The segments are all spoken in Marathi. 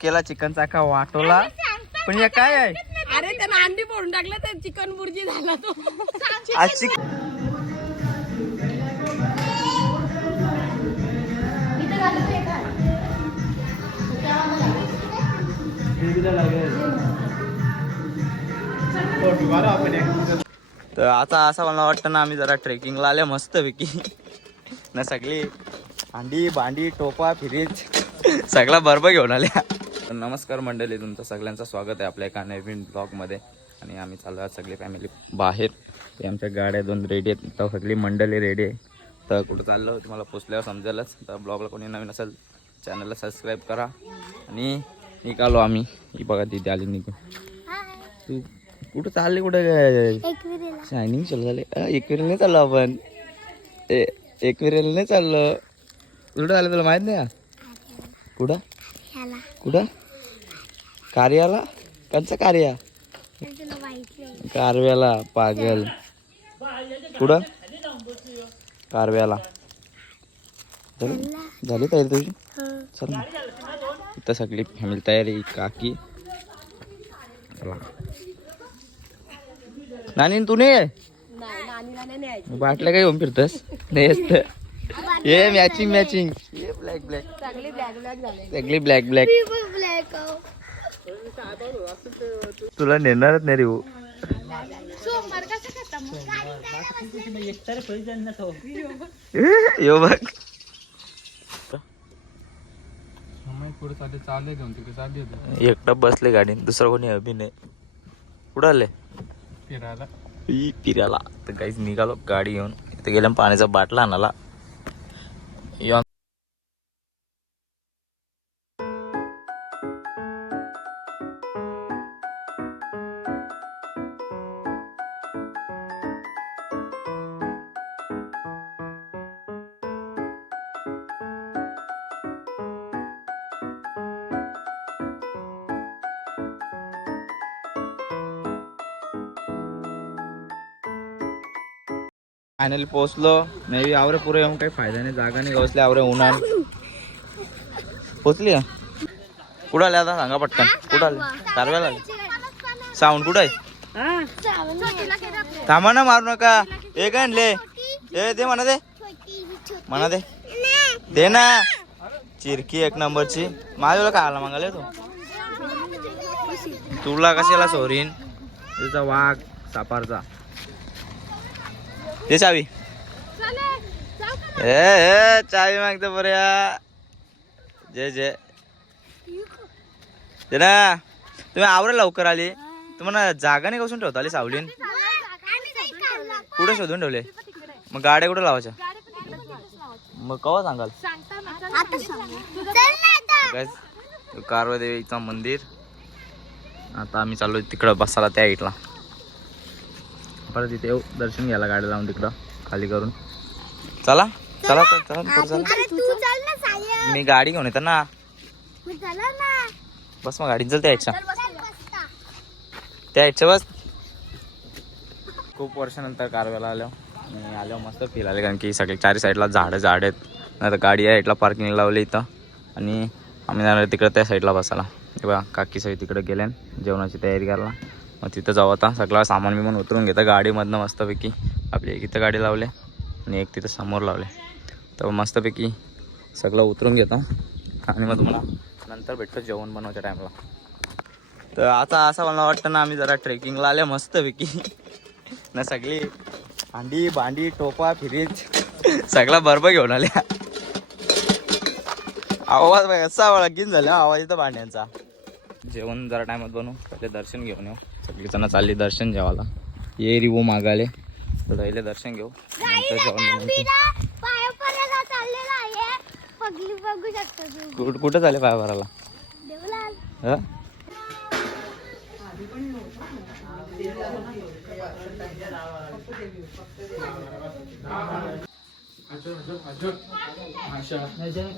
केला चिकनचा का वाटोला. पण हे काय आहे? अरे त्यानं अंडी फोडून टाकलं तर चिकन बुर्जी झाला तो. आज चिक तर आता असं मला वाटतं ना आम्ही जरा ट्रेकिंगला आल्या मस्त पैकी ना सगळी अंडी भांडी टोपा फिरीज सगळा बर्फ घेऊन आल्या. नमस्कार मंडळी तुमचं सगळ्यांचं स्वागत आहे आपल्या एका नवीन ब्लॉगमध्ये आणि आम्ही चाललो आहोत सगळी फॅमिली बाहेर. ते आमच्या गाड्या दोन रेडी आहेत. तर सगळी मंडळी रेडी आहे. तर कुठं चाललं तुम्हाला पोचल्यावर समजेलच. तर ब्लॉगला कोणी नवीन असेल चॅनलला सबस्क्राईब करा. आणि निघालो आम्ही. ही बघा तिथे आली निघून. तू कुठं चालले कुठं शायनिंग चालू झाले एकविरेल नाही चाललो आपण. ए नाही चाललो. कुठं चाललं तुला माहीत नाही का? कुठं कुठं? कार्याला? कंचा कार्या? कारव्याला पागल. कुठं? कारव्याला. झाली? झाली तयारी तुझी? चल ना. इथं सगळी फॅमिली तयारी काकी. नानी तू नाही बाटल्या काय घेऊन फिरतस? नाही येत हे मॅचिंग मॅचिंग ब्लॅक ब्लॅक सगळी ब्लॅक ब्लॅक झाले. सगळी ब्लॅक ब्लॅक तुला नेणारच नाही रे. यो बघ. एकटा बसले गाडीत दुसरं कोणी अभि नाही. कुठं आले? फिरायला. फिरायला. तर काहीच निघालो गाडी घेऊन. इथे गेल्या पाण्याचा बाटला आणाला फायनली पोहोचलो. नाही आवरे पुरे येऊन काही फायदा नाही जागा नाही गवसले आवरे उन्हाळ पोचली कुठं आले आता? सांगा पटकन. कुठं आले? कारव्याला आले. साऊंड कुठं आहे? थांबा ना मारू नका. हे काय आणले? ए दे म्हणा दे. म्हणा दे. दे ना. चिरकी एक नंबरची. माझ्याला काय आला मागायला तू? तुला कशाला सोरीन? तुझा वाघ सापारचा. दे चावी. ए ए चावी मागतो बऱ्या जय जय दे ना. तुम्ही आवरे लवकर आली. तुम्हाला जागा नाही कसून ठेवता आली सावलीन? कुठे शोधून ठेवले? मग गाड्या कुठे लावायच्या? मग कवा सांगाल? कारवा देवीचं मंदिर. आता आम्ही चाललो तिकडं बसायला त्या इटला परत तिथे येऊ दर्शन घ्यायला गाडी लावून तिकडं खाली करून. चला चला चला चला. मी गाडी घेऊन येतो ना. बस मग गाडीत चल त्या यायच्या त्या यायच्या बस. खूप वर्षानंतर कारव्याला आलो. आणि आलो मस्त फील आले कारण की सगळे चारी साईडला झाडं झाड आहेत. नाही तर गाडी आहे इथला पार्किंग लावली इथं. आणि आम्ही जाणार तिकडं त्या साईडला बसायला. हे बघा काकी सगळी तिकडे गेल्या जेवणाची तयारी करायला. मग तिथं जाऊ आता. सगळं सामान बिमान उतरून घेतं. गाडीमधनं मस्तपैकी आपली एक इथं गाडी लावले आणि एक तिथं समोर लावले. तर मस्तपैकी सगळं उतरून घेतो. आणि मग तुम्हाला नंतर भेटतो जेवण बनवायच्या टाईमला तर आता असं मला वाटतं ना आम्ही जरा ट्रेकिंगला आले मस्तपैकी. ना सगळी भांडी भांडी टोपा फ्रीज सगळा बर्फ घेऊन आल्या. आवाज असा लगीन झाला. आवाज येतो भांड्यांचा. जेवण जरा टायमात बनवू. पहिले दर्शन घेऊन येऊ. सगळी जण चालली दर्शन जेवायला ये रिवो मागाले. तर पहिले दर्शन घेऊ. कुठं कुठं झाले पाय भरायला देवलाल. हं?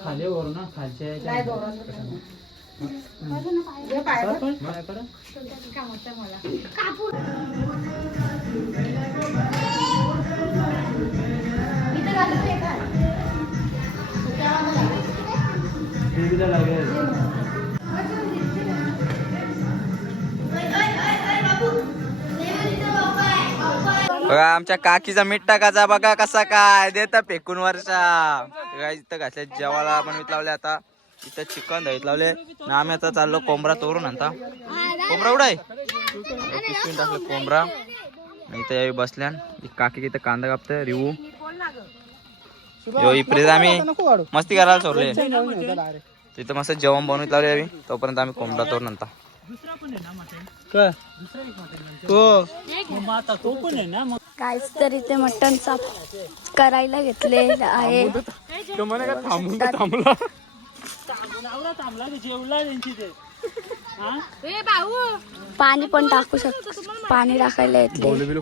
खाली वर ना खालच्या बघा आमच्या काकीचा मीठ टाकाचा बघा कसा काय. देता फेकून वर्षा इथं घासल्या जेवायला पण मीठ लावले आता. इथं चिकन दहीत लावले. ना आम्ही आता चाललो कोंबरा तोरून आता कोंबरा उडाय पिशवीन टाकलं कोंबरा. आणि इथं यावी बसल्यान. काकी इथं कांदा कापते रिवू यो इप्रित आम्ही. मस्ती करायला सोडले तिथं मस्त जेवण बनवत लावले आम्ही. तोपर्यंत आम्ही कोंबडा तोरण आता तो पण आहे ना मग काहीच तरी ते मटण साफ करायला घेतले आहे. थांबला थांबला जेवला त्यांची ते. हा? ए भाऊ. पाणी पण टाकू शकतो पाणी टाकायला घेतले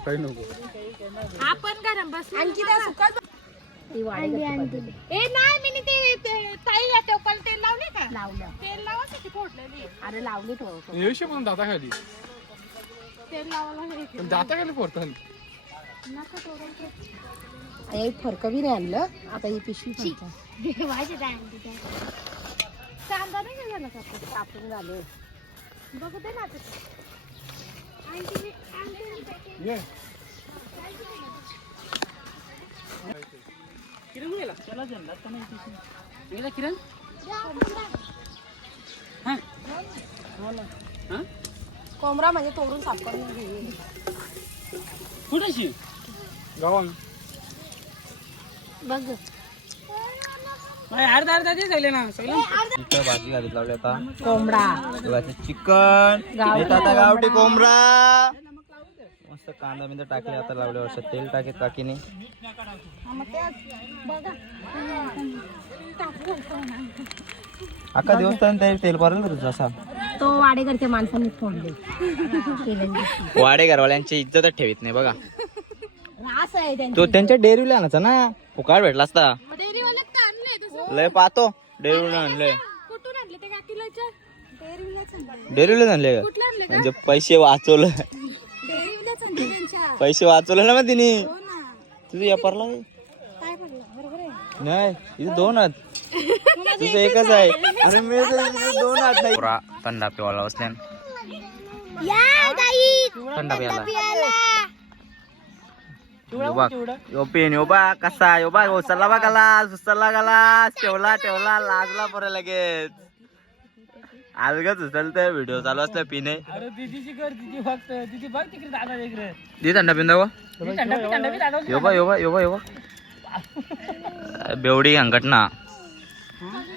आपण गरम बस. आणखी त्या सुकात ए नाही मी ते ते- ताईला टोपाल तेल लावले का? लावलं. तेल लावासाठी फोडलेली? अरे लावली थोडं येऊशी पण दाता खाली. तेल लावायला हे पण दाता खाली फोडतात फरक बी नाही आणलं. आता ही पिशवी कांदा नाही का झाला का कापून झाले. बघू दे ना. किरण गेला? चला जमला का नाही? गेला किरण? हा. हा कोंबडा म्हणजे तोडून साफ करून घे. कुठेशी गावान बघ अर्धा अर्धा ते झाले ना सगळं. इथं भाजी घालीत लावली आता. कोंबडा. बघा चिकन. इथं आता गावठी कोंबडा. मस्त कांदा बिंदा टाकले आता लावले वर्ष तेल टाकेत काकीने. अख्खा दिवस तर तेल भरलं तुझं असा. तो वाडेकरच्या माणसाने फोडले वाडे घरवाल्यांची इज्जतच ठेवीत नाही बघा. असं आहे त्यांचं. तो त्यांच्या डेअरीला आणायचा ना? फुकाळ भेटला असता डेअरीवाल्यात का आणले तसं लय पाहतो. डेअरीला आणले कुठून आणले ते काकीला आणले का? म्हणजे पैसे वाचवलं. डेअरीवाल्याच आणले त्यांच्या. पैसे वाचवले ना मग तिने. हो तुझं व्यापारला होय? काय म्हणलं बरोबर आहे. नाही इथे दोन आहेत. तुझं एकच आहे. अरे मी दोन आहेत. नाही पुरा थंडा पिवाला बसल्यान. या गाई थंडा प्याला. यो बघ यो पेन यो बा कसा यो बा उचलला बा गाला उचलला गाला ठेवला ठेवला लाजला बरं लगेच. अलगच उचलतंय व्हिडिओ चालू असल्या पिणे अरे दीदीची कर दीदी फक्त दीदी बघ तिकडे दादा इकडे. दे थंडा पिंदा गो. थंडा पी, थंडा पी, दादा यो बा यो बा यो बा यो बा बेवडी संघटना.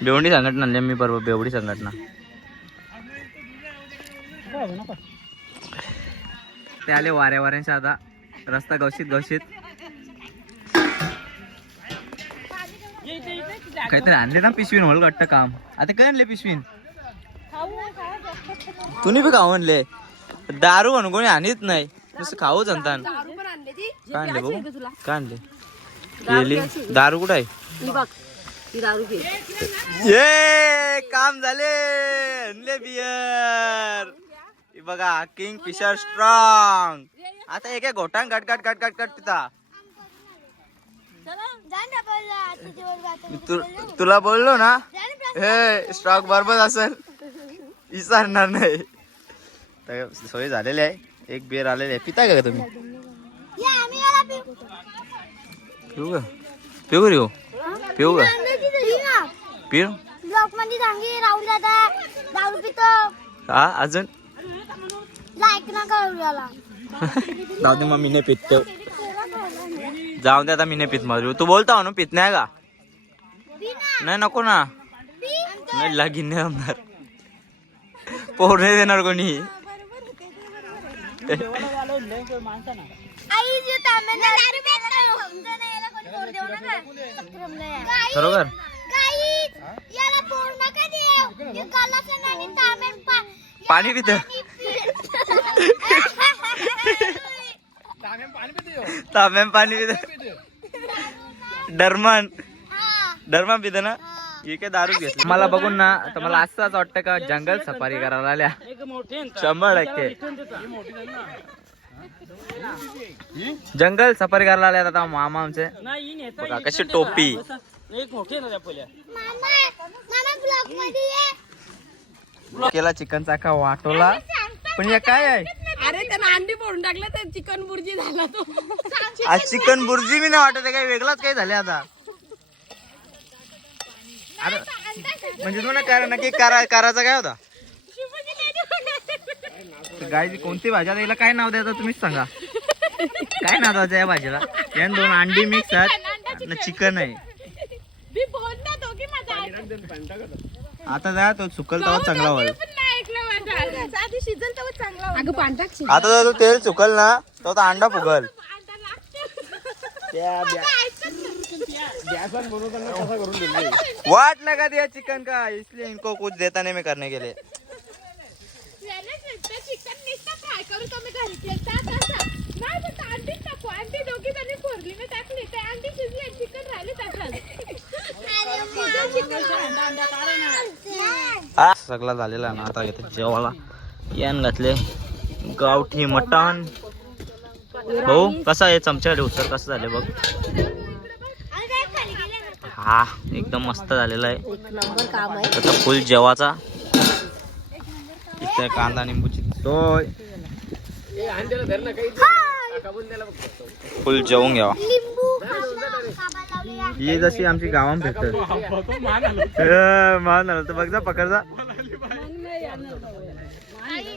बेवडी संघटना मी बरोबर बेवडी संघटना. ते आले वाऱ्या वाऱ्यांच्या आता. रस्ता गवशीत गवशीत. काहीतरी आणले ना पिशवीन होल वाटतं काम? आता काय आणले पिशवीन. तुम्ही बी खाऊ म्हणले दारू म्हणून कोणी आणत नाही. नुसतं खाऊच आणतात काय आणले भाऊ? काय आणले? गेली दारू कुठं आहे? दारू ये काम झाले. आणले बियर. बघा किंग फिशर स्ट्रॉंग आता एक एक घोटांग गट गट गट गट गट तिथं जा ना बोलला तुझ्यावर जातो मी तु- तुला बोललो ना? हे स्टॉक बरोबर असेल. विसरणार नाही. तर सोय झालेली आहे. एक बियर आलेली आहे. पिताय का तुम्ही? या आम्ही याला पिऊ. पिऊ का? पिऊ का रिओ पिऊ का? पिऊ? ब्लॉकमध्ये सांगे राहुल दादा दारू पितो. हा अजून? लाईक ना करू याला. जाऊ दे मग मी नाही पित तो. जाऊ दे आता मी नाही पित मग तू बोलता ना पित नाही का? नाही नको ना. नाही लागीन नाही जमणार पोर नाही देणार कोणी. आई जे तांब्या दारू पितो समजा नाही याला कोणी पोर देऊ नका सक्रमला या. गाई, बरोबर गाई, याला पोर नका देऊ हे गलासन आणि तांब्यान पा- पाणी पित तांब्यान पाणी पित। डरमन। डरमन पित ना? हे काय दारू घेतली मला बघून ना तर मला असंच वाटतं का जंगल सफारी करायला आल्या? आहे शंभर टक्के. जंगल सफारी करायला आल्या आता मामा आमचे. बघा कशी टोपी. केला चिकन चाका वाटोला. पण हे काय आहे? त्यांना अंडी फोडून टाकलं तर चिकन बुर्जी झाला तो. आज चिकन बुर्जी मी नाही वाटत आहे काही वेगळाच काही झाले आता. अरे म्हणजे तू ना काय नक्की करा करायचा काय होता? गायची कोणती भाजी आता हिला काय नाव द्यायचं तुम्हीच सांगा. काय नाव द्यायचं या भाजीला? या दोन अंडी मिक्स आहेत. चिकन आहे. ना माझा ऐकून आता. जा तो सुकल तवा चांगला होईल पण नाही ऐकलं माझा आधी शिजल तर चांगला अगं पांढरा आता जर तो तेल सुकल ना तो आता अंडा फुगल. अंडा वाट लगा दिया चिकन का? इसलिए इनको कुछ देता नहीं मैं करने के लिए. चिकन नुसतं फ्राय करू तुम्ही घरी केलता तसं नाही फक्त अंडीच टाकू अंडी दोघी जणी फोडली मी टाकली. ते अंडी शिजले चिकन राहिले हा. सगळा झालेला ना आता घेते जेवायला. यान घातले. गावठी मटण. भाऊ कसा आहे चमच्याकडे उत्तर कसं झाले बघ? हा एकदम मस्त झालेला आहे. त्याचा फुल जेवाचा. इथे कांदा निंबूची सोय फुल जेवून घ्यावा. ही जशी आमची गावात भेटत. मान आलं. तर बघ जा पकड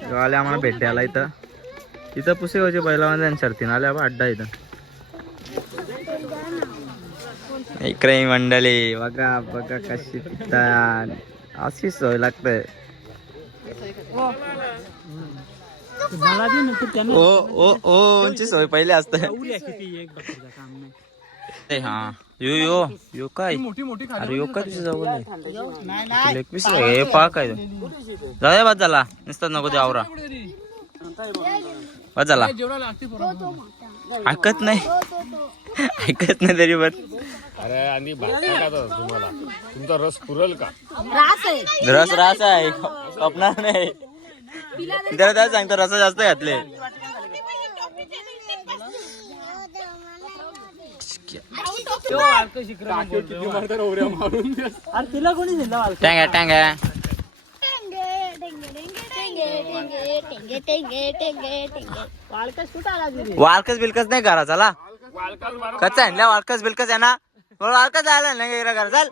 गावाले आम्हाला भेट द्यायला इथं. इथं पुसे होते पहिला म्हणजे शर्तीन. आल्या बा अड्डा इथं. इकडे मंडळी बघा बघा कशी पितात अशी सोय लागते. ओ ओ ओ सोय पहिले असते. हा. यो यो यो काय? मोठी मोठी अरे यो काय लेग पीस आहे हे पा काय जाऊया बाद झाला. नुसतं नको ते आवरा. बाद झाला. ऐकत नाही. ऐकत नाही तरी पण. अरे आणि तुम्हाला? तुमचा रस पुरल का? रास आहे. रस रास आहे. कपणार नाही. त्याला सांगतो रस जास्त घातले. अरे तिला कोणी दिला टँग टँग. वाळकाच कुठं आला तिथे? वाळकस बिलकस नाही करा चला. कच्चा आणल्या वाळकस बिलकस आहे ना. वाळकस जायला नाही करा चल.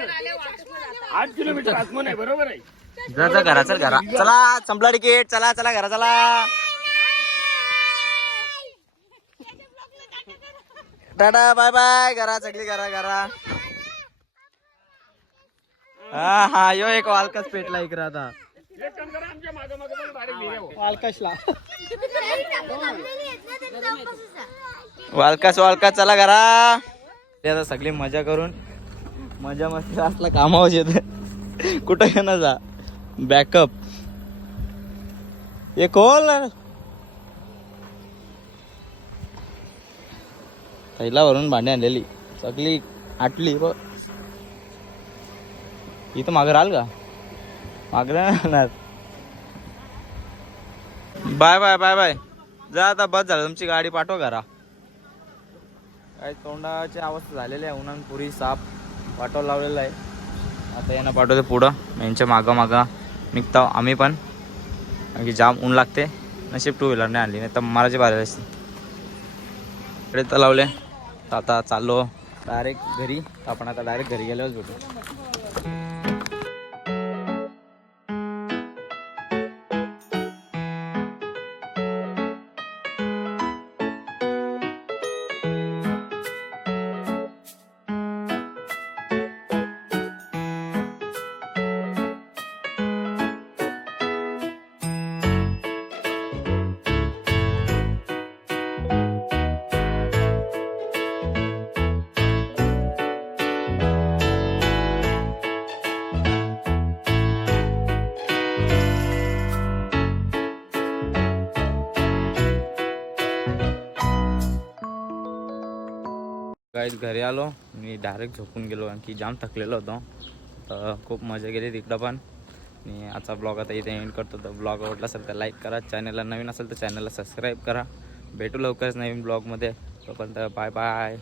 आठ किलोमीटर आसमान आहे बरोबर आहे? जा जा घरा चल घरा चला संपला तिकीट चला चला घरा चला. टाटा बाय बाय घरा सगळी घरा घरा हा हा यो एक वालकस पेटला इकडे आता. एक वालकास वालकास चला घरा. ते आता सगळी मजा करून मजा मस्ती असला कामावर येत. कुठं घेणं जा? बॅकअप हे कोण पहिला वरून भांडी आणलेली. सगळी आटली बघ इथं मागं राहाल का? मागं राहणार. Bye bye bye bye. जा आता बस झालं. तुमची गाडी पाठवा घरा. काय तोंडाची अवस्था झालेली आहे. उन्हान पुरी साप पाठव लावलेला आहे. आता यांना पाठवते पुढं. यांच्या मागं मागं निघतो आम्ही पण. कारण की जाम ऊन लागते. नशीब टू व्हीलर नाही आणली. नाही तर माराची बारी असते इकडे तर लावले. तर आता चाललो. डायरेक्ट घरी. आपण आता डायरेक्ट घरी गेल्यावरच भेटू. गाईज घरी आलो. मी डायरेक्ट झोपून गेलो कारण की जाम थकलेलो होतो. तर खूप मजा गेली तिकडं पण. आणि आजचा ब्लॉग आता इथे एंड करतो. तर ब्लॉग आवडला असेल तर लाईक करा. चॅनलला नवीन असेल तर चॅनलला सबस्क्राईब करा. भेटू लवकरच नवीन ब्लॉगमध्ये तोपर्यंत बाय बाय